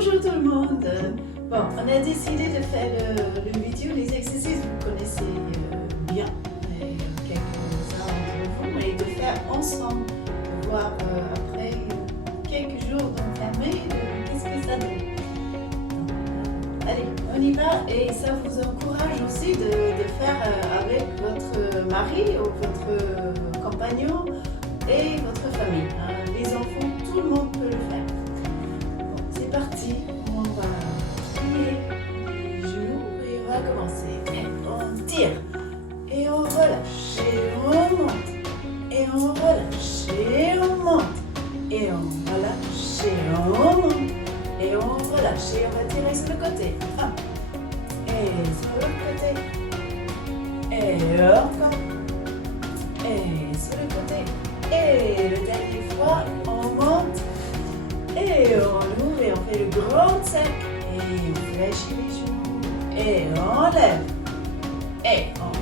Bonjour tout le monde. Bon, on a décidé de faire le vidéo, les exercices, vous connaissez bien, quelques-uns d'entre vous, mais de faire ensemble, de voir après quelques jours d'enfermé, qu'est-ce que ça donne. Allez, on y va et ça vous encourage aussi de faire avec votre mari ou votre compagnon et votre famille. Les enfants, tout le monde peut le faire. Bon, c'est parti, on va plier les genoux et on va commencer. Et on tire et on relâche et on monte et on relâche et on monte et on relâche et on monte et on relâche et on va tirer sur le côté. Et sur le côté. Et encore. Et sur le côté. Et le dernier fois, on monte. Et on ouvre et on fait le grand sac. Et on fléchit les genoux. Et on lève. Et on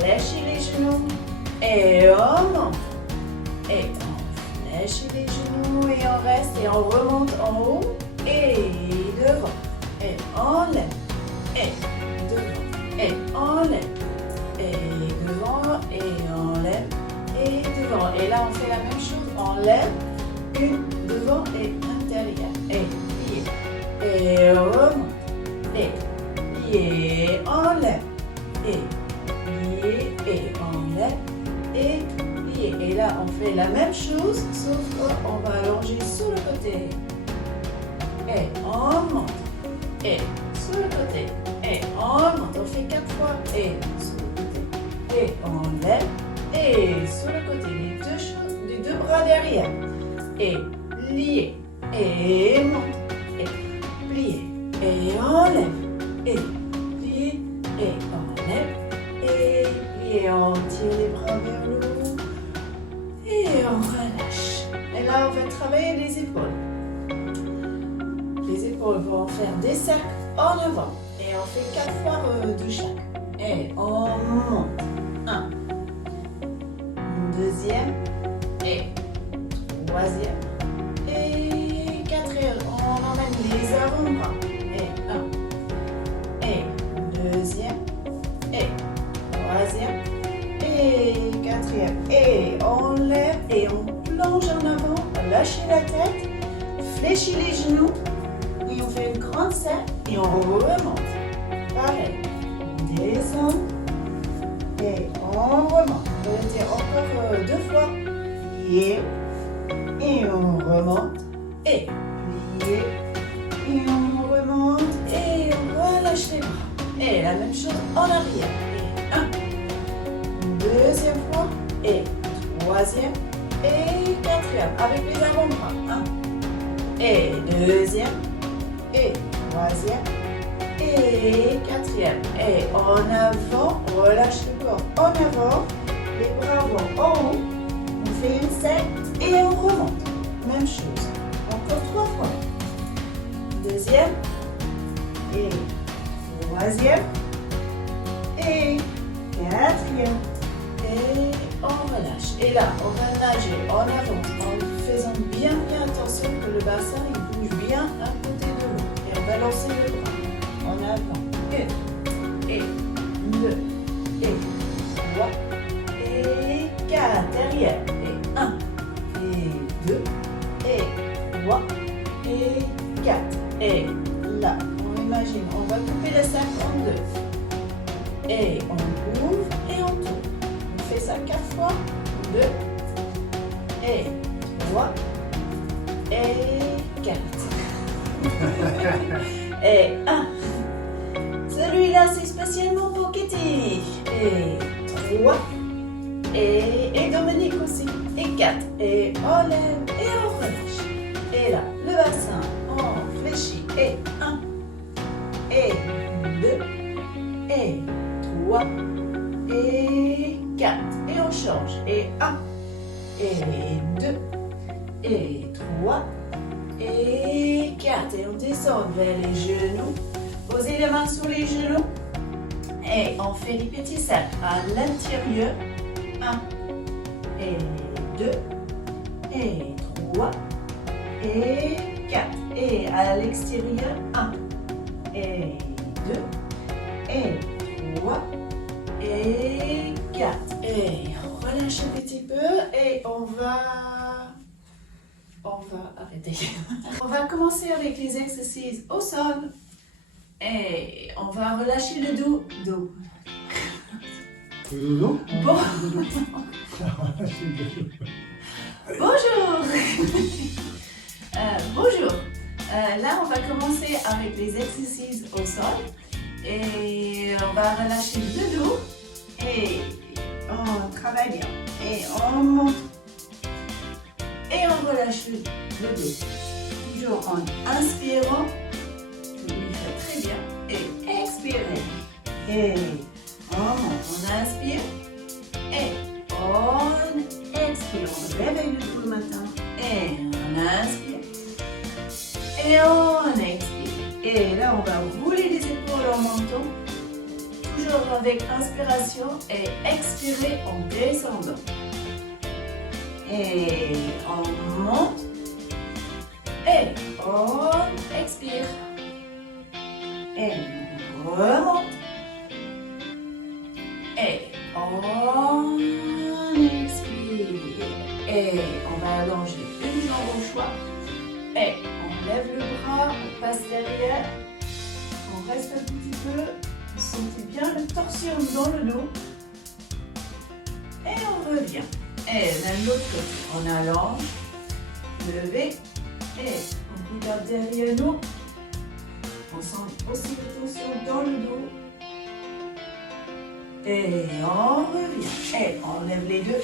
fléchit les genoux. Et on monte. Et on fléchit les genoux. Et on reste. Et on remonte en haut. Et devant. Et on lève. Et devant. Et on lève. Et devant. Et on lève. Et devant. Et là, on fait la même chose. On lève. Une devant et un derrière. Et plié. Et remonte. Et plié. On lève. Et plié. Et on lève. Et plié. Et là, on fait la même chose, sauf qu'on va allonger sur le côté. Et on monte. Et sur le côté. Et on monte. On fait 4 fois. Et sur le côté. Et on lève. Et sur le côté. Les deux bras derrière. Et plié. Et monte. Et plié. Et on lève. Et plié. Et on lève. Et plié. On tire les bras vers le haut. Et on relâche. Et là, on va travailler les épaules. Les épaules vont faire des cercles en avant. Et on fait 4 fois de chaque. Et on monte. 1. Deuxième. Et troisième. Et quatrième. On emmène les avant-bras. Et 1. Et deuxième. Et troisième. Et quatrième. Et on lève. Et on plonge en avant. Lâchez la tête. Fléchis les genoux. Et on fait une grande cercle et on remonte. Pareil. On descend et on remonte. On va le dire encore 2 fois. Plié. Et on remonte. Et plié. Et on remonte. Et on relâche les bras. Et la même chose en arrière. Et 1. Deuxième fois. Et troisième. Et quatrième. Avec les avant-bras. 1. Et deuxième. Et troisième, et quatrième. Et en avant, on relâche le corps en avant, les bras vont en haut, on fait une cercle et on remonte. Même chose. Encore 3 fois. Deuxième, et troisième, et quatrième. Et on relâche. Et là, on va nager en avant en faisant bien attention que le bassin il bouge bien à côté de l'eau. Et on va lancer le bras en avant. 1, et 2, et 3, et 4. Derrière. Et 1, et 2, et 3, et 4. Et là, on imagine, on va couper le sac en 2. Et on ouvre et on tourne. On fait ça 4 fois. 2, et 3, et 4. Et 1. Celui-là, c'est spécialement pour Kitty. Et 3. Et Dominique aussi. Et 4. Et on lève et on relâche. Et là, le bassin, on fléchit. Et 1. Et 2. Et 3. Et 4. Et on change. Et 1. Et 2. Et 3. Et 4. Et on descend vers les genoux. Posez les mains sous les genoux. Et on fait les petits cercles à l'intérieur. 1. Et 2. Et 3. Et 4. Et à l'extérieur, 1. Et 2. Et 3. Et 4. Et on relâche un petit peu et on va arrêter. On va commencer avec les exercices au sol. Et on va relâcher le dos. Bon. Bonjour. Bonjour. Là, on va commencer avec les exercices au sol. Et on va relâcher le dos. Et on travaille bien. Et on monte. Et on relâche le dos. Toujours en inspirant. Vous le faites très bien. Et expirez. Et on inspire. Et on expire. On réveille le cou le matin. Et on inspire. Et on expire. Et là, on va rouler les épaules en montant. Toujours avec inspiration et expirer en descendant. Et on monte. Et on expire. Et on remonte. Et on expire. Et on va allonger une jambe au choix. Et on lève le bras, on passe derrière. On reste un petit peu. Sentez bien la torsion dans le dos. Et on revient. Et d'un autre côté, on allonge, lever. Et on regarde derrière nous. On sent aussi la tension dans le dos. Et on revient. Et on lève les deux.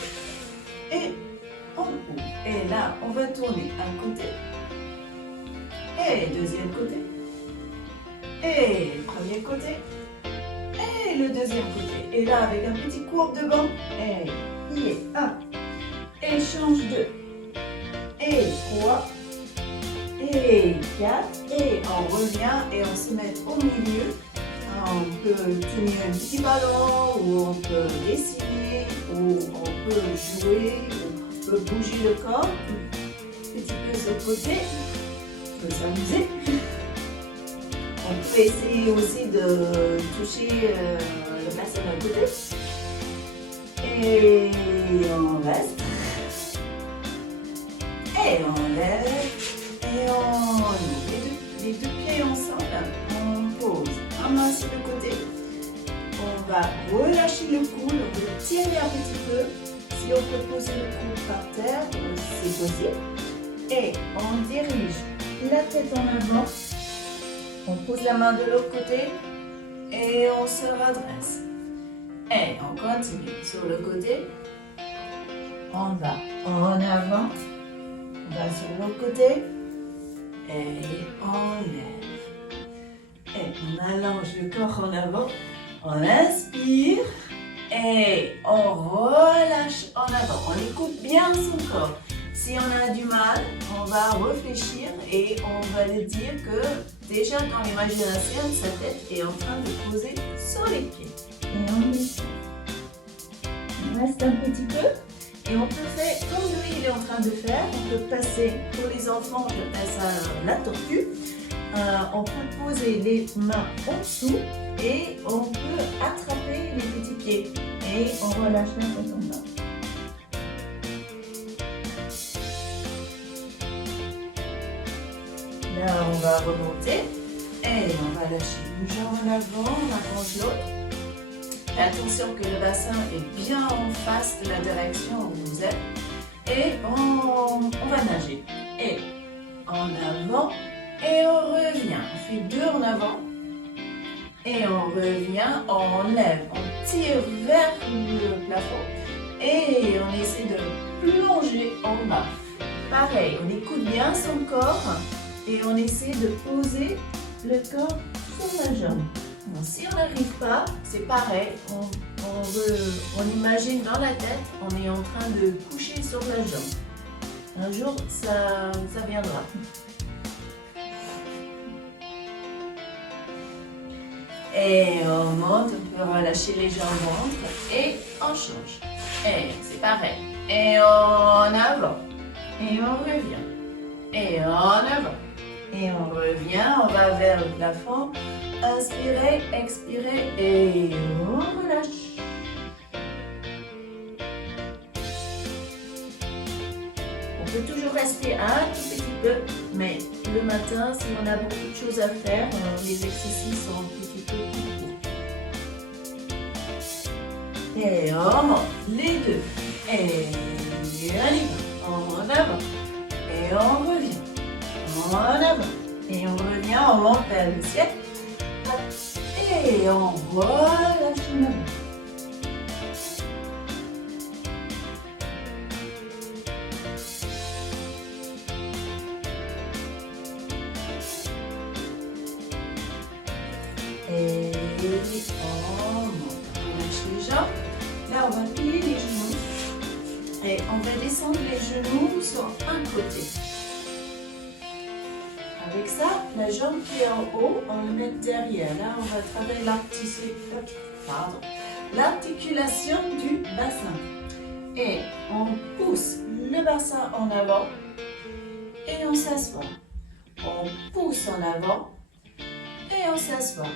Et on ouvre. Et là, on va tourner un côté. Et deuxième côté. Et premier côté. Et le deuxième côté. Et là, avec un petit courbe devant. Et il est 1. Et change 2. Et 3. Et 4. Et on revient et on se met au milieu. On peut tenir un petit ballon, ou on peut dessiner, ou on peut jouer, ou on peut bouger le corps. Un petit peu sur le côté. On peut s'amuser. On peut essayer aussi de toucher le bassin d'un côté. Et on reste. Et on lève. Et on ouvre. Les deux pieds ensemble. On pose un main sur le côté. On va relâcher le coude. On peut tirer un petit peu. Si on peut poser le coude par terre, c'est possible. Et on dirige la tête en avant. On pose la main de l'autre côté et on se redresse. Et on continue sur le côté. On va en avant. On va sur l'autre côté. Et on lève. Et on allonge le corps en avant. On inspire. Et on relâche en avant. On écoute bien son corps. Si on a du mal, on va réfléchir et on va lui dire que déjà dans l'imagination, sa tête est en train de poser sur les pieds. Et on descend. On reste un petit peu et on peut faire comme lui il est en train de faire. On peut passer, pour les enfants, j'appelle ça la tortue. On peut poser les mains en dessous et on peut attraper les petits pieds. Et on relâche la tête en bas. Là, on va remonter et on va lâcher une jambe en avant, on allonge l'autre. Attention que le bassin est bien en face de la direction où vous êtes. Et on va nager. Et en avant et on revient. On fait 2 en avant. Et on revient, on lève, on tire vers le plafond. Et on essaie de plonger en bas. Pareil, on écoute bien son corps. Et on essaie de poser le corps sur la jambe. Donc, si on n'arrive pas, c'est pareil. On imagine dans la tête, on est en train de coucher sur la jambe. Un jour, ça viendra. Et on monte, on peut relâcher les jambes entre et on change. Et c'est pareil. Et en avant. Et on revient. Et en avant. Et on revient, on va vers le plafond. Inspirez, expirez et on relâche. On peut toujours rester un tout petit peu, mais le matin, si on a beaucoup de choses à faire, les exercices sont un petit peu plus courts. Et on monte les deux. Et on y va. En avant. Et on revient. En avant. Et on revient, on monte vers le ciel. Et on relâche en avant. Et on monte. On lâche les jambes. Là, on va plier les genoux. Et on va descendre les genoux sur un côté. Avec ça, la jambe qui est en haut, on le met derrière. Là, on va travailler l'articulation du bassin. Et on pousse le bassin en avant et on s'assoit. On pousse en avant et on s'assoit.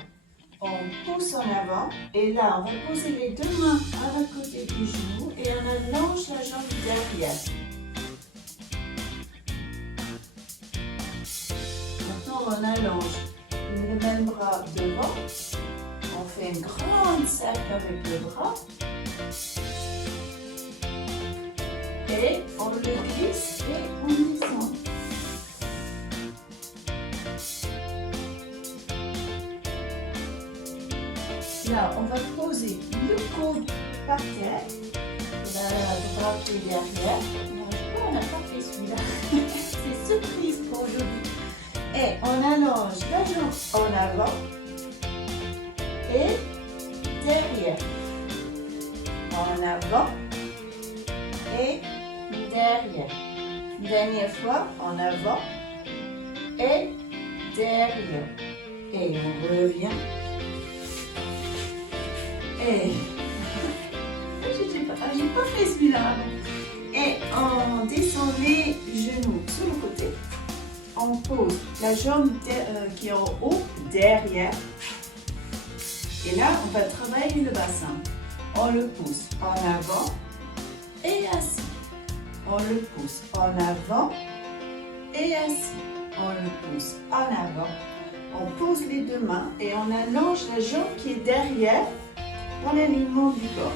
On pousse en avant et là, on va poser les deux mains à l'autre côté du genou et on allonge la jambe derrière. Maintenant, on allonge le même bras devant. On fait une grande cercle avec le bras. Et on le glisse et on descend. Là, on va poser le coude par terre. Le bras qui est derrière. On n'a pas fait celui-là. C'est surprise pour aujourd'hui. Et on allonge la jambe en avant et derrière. En avant et derrière. Dernière fois, en avant et derrière. Et on revient. Et j'ai pas fait celui-là. Et on descend les genoux sur le côté. On pose la jambe qui est en haut derrière. Et là, on va travailler le bassin. On le pousse en avant et assis. On le pousse en avant et assis. On le pousse en avant. On pose les deux mains et on allonge la jambe qui est derrière en alignement du corps.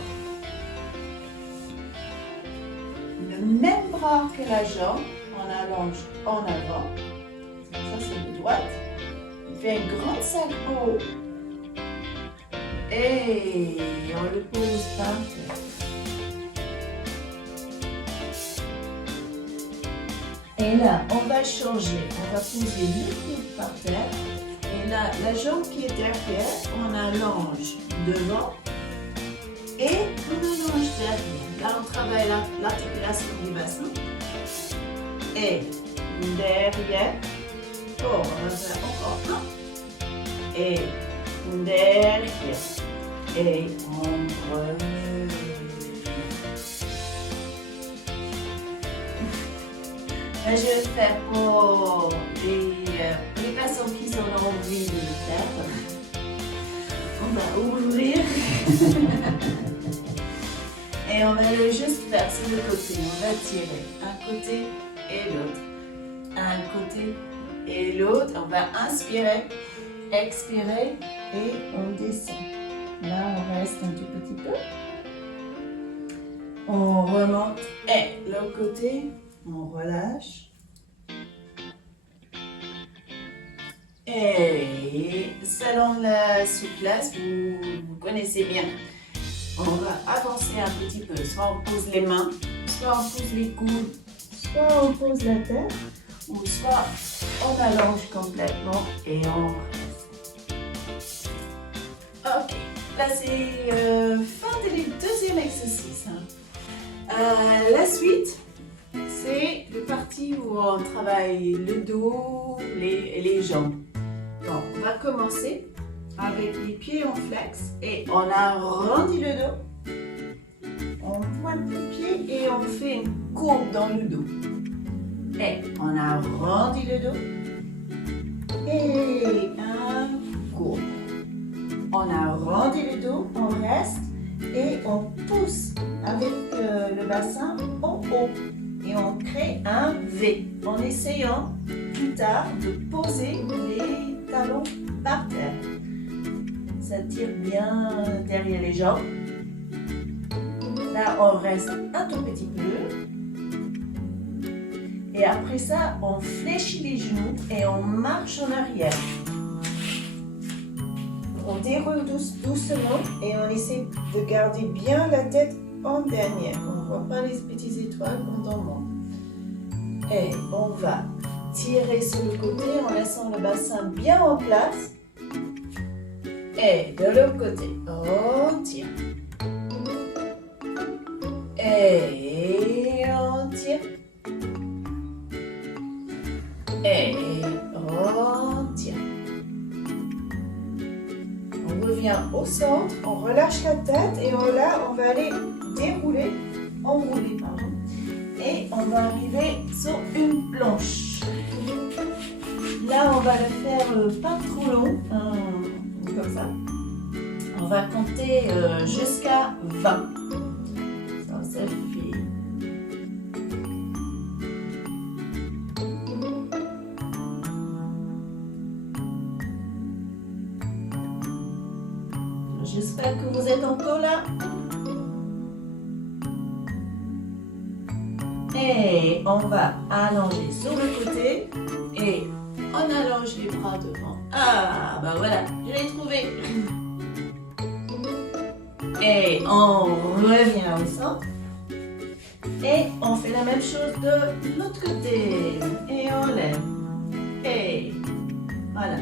Le même bras que la jambe, on allonge en avant. Ça, c'est de droite. On fait une grande cercle en haut. Et on le pose par terre. Et là, on va changer. On va poser le coude par terre. Et là, la jambe qui est derrière, on allonge devant. Et on allonge derrière. Là, on travaille l'articulation du bassin. Et derrière. Oh, on va faire encore un. Et derrière. Et on revient. Je vais le faire pour les personnes qui ont envie de le faire. On va ouvrir. Et on va le juste faire sur le côté. On va tirer un côté et l'autre. Un côté et l'autre. On va inspirer, expirer et on descend. Là, on reste un tout petit peu. On remonte et l'autre côté. On relâche. Et selon la souplesse, vous connaissez bien. On va avancer un petit peu. Soit on pose les mains, soit on pose les coudes, soit on pose la tête, ou soit on allonge complètement et on reste. Ok, là c'est fin du deuxième exercice. La suite. C'est le parti où on travaille le dos et les jambes. Donc, on va commencer avec les pieds en flex et on arrondit le dos. On pointe les pieds et on fait une courbe dans le dos. Et on arrondit le dos. et un courbe. On a rendu le dos, on reste et on pousse avec le bassin en haut. Et on crée un V en essayant plus tard de poser les talons par terre. Ça tire bien derrière les jambes. Là, on reste un tout petit peu. Et après ça, on fléchit les genoux et on marche en arrière. On déroule doucement et on essaie de garder bien la tête en dernière. On ne voit pas les petites étoiles quand on monte. Et on va tirer sur le côté en laissant le bassin bien en place. Et de l'autre côté, on tire. Et on tire. Et on tire. On revient au centre, on relâche la tête et là, on va aller dérouler, enrouler, pardon. Et on va arriver sur une planche. Là, on va le faire pas trop long, comme ça. On va compter jusqu'à 20. Ça fait. J'espère que vous êtes encore là. Et on va allonger sur le côté et on allonge les bras devant. Ah, bah voilà, je l'ai trouvé. Et on revient au centre. Et on fait la même chose de l'autre côté. Et on lève. Et voilà.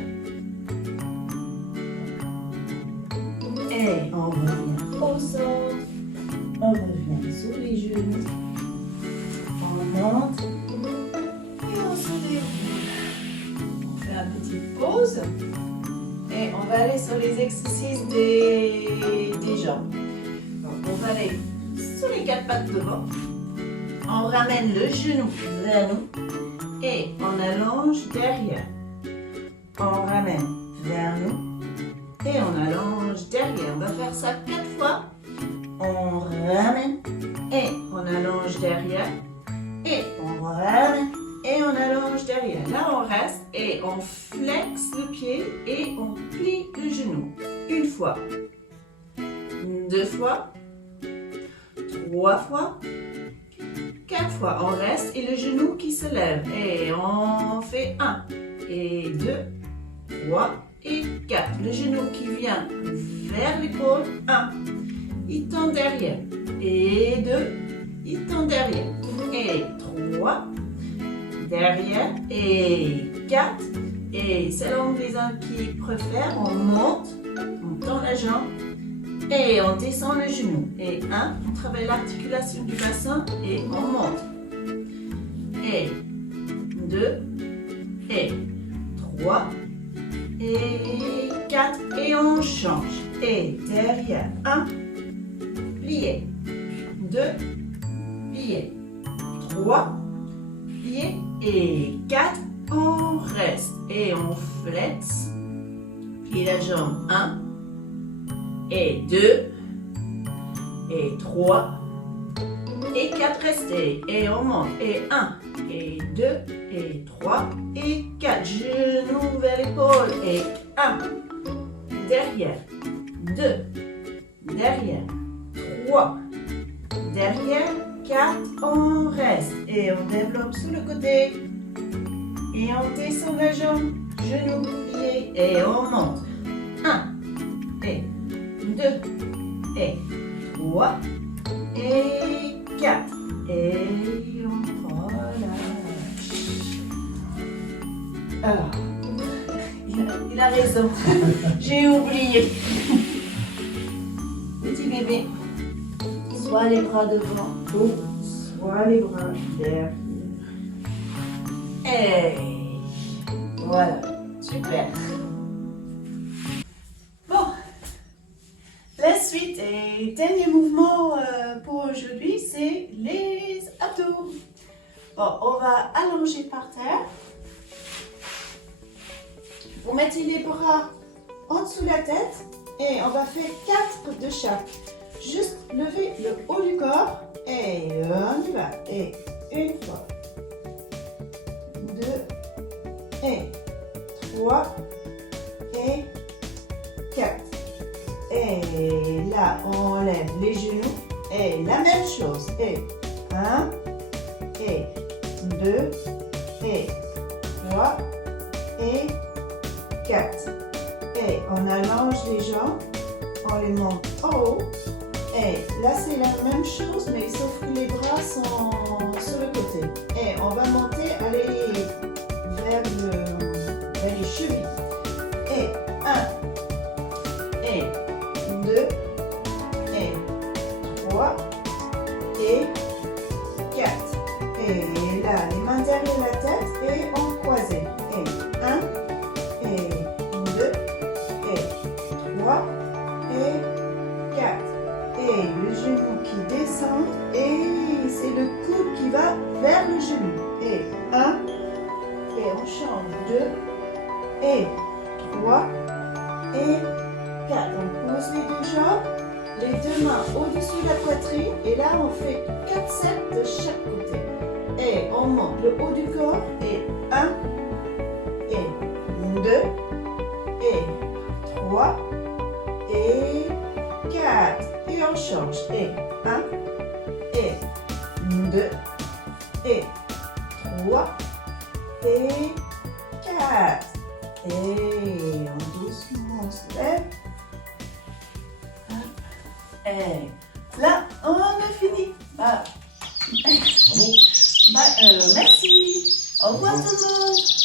Et on revient au centre. On revient sur les genoux. On monte et on se déroule. On fait une petite pause et on va aller sur les exercices des jambes. Donc on va aller sur les quatre pattes devant. On ramène le genou vers nous et on allonge derrière. On ramène vers nous et on allonge derrière. On va faire ça 4 fois. On ramène et on allonge derrière. Et on ramène et on allonge derrière. Là, on reste et on flexe le pied et on plie le genou. 1 fois, 2 fois, 3 fois, 4 fois. On reste et le genou qui se lève. Et on fait 1 et 2, 3 et 4. Le genou qui vient vers l'épaule. 1. Il tend derrière. Et 2. Il tend derrière. Et 3, derrière, et 4, et selon les uns qui préfèrent, on monte, on tend la jambe, et on descend le genou. Et 1, on travaille l'articulation du bassin, et on monte. Et 2, et 3, et 4, et on change. Et derrière, 1, plié, 2, plié. 3, plié et 4, on reste et on flex, plie la jambe 1 et 2 et 3 et 4, restez et on monte et 1 et 2 et 3 et 4, genoux vers l'épaule et 1, derrière, 2, derrière, 3, derrière, 4, on reste et on développe sur le côté et on descend la jambe, genou plié et on monte. 1 et 2 et 3 et 4 et on relâche. Alors, il a raison, j'ai oublié. Petit bébé. Soit les bras devant, ou soit les bras derrière. Et voilà, super. Bon, la suite et dernier mouvement pour aujourd'hui, c'est les abdos. Bon, on va allonger par terre. Vous mettez les bras en dessous de la tête et on va faire 4 de chaque. Juste lever le haut du corps et on y va. Et une fois, 2 et 3 et 4. Et là, on lève les genoux et la même chose. Et 1 et 2 et 3 et 4. Et on allonge les jambes, on les monte en haut. Et là, c'est la même chose, mais sauf que les bras sont sur le côté. Et on va monter, aller vers les chevilles. Et 1, et 2, et 3, et 4. Et là, les mains derrière la tête et on croise. Et 1, et 2, et 3, et 4. Et le genou qui descend et c'est le coude qui va vers le genou. Et 1, et on change 2, et 3, et 4. On pose les deux jambes, les deux mains au-dessus de la poitrine et là on fait 4 cercles de chaque côté. Et on monte le haut du corps et 1, et 2, et 3, et 4. Et on change. Et 1, et 2, et 3, et 4. Et on doucement on se lève. Et là, on a fini. Merci. Au revoir tout le monde.